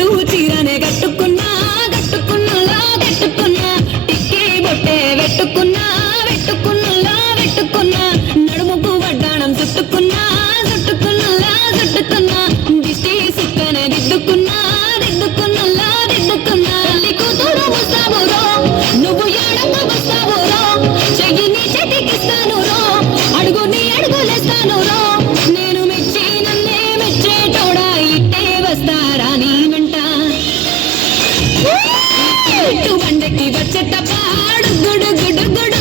పట్టు చీరనే కట్టుకున్నా కట్టుకున్నలా కట్టుకున్నా టిక్కి బొట్టే వెట్టుకున్నా వెట్టుకున్నలా వెట్టుకున్నా నడుముకు వడ్డాణం చుట్టుకున్నా చుట్టుకున్నలా చుట్టుకున్నా దిష్టి సుక్కనే దిద్దుకున్నా దిద్దుకున్నలా దిద్దుకున్నా తల్లి కూతురు వస్తావురో నువ్వు ఏడంగా వస్తావురో చెయ్యిని చేతికిస్తాను రో అడుగు నీ అడుగులేస్తాను రో నేను మెచ్చి నన్నే మెచ్చేటోడా ఇట్టే వస్తారా నీ వెంట బండకి వచ్చేట పాడు గుడు గుడు గుడు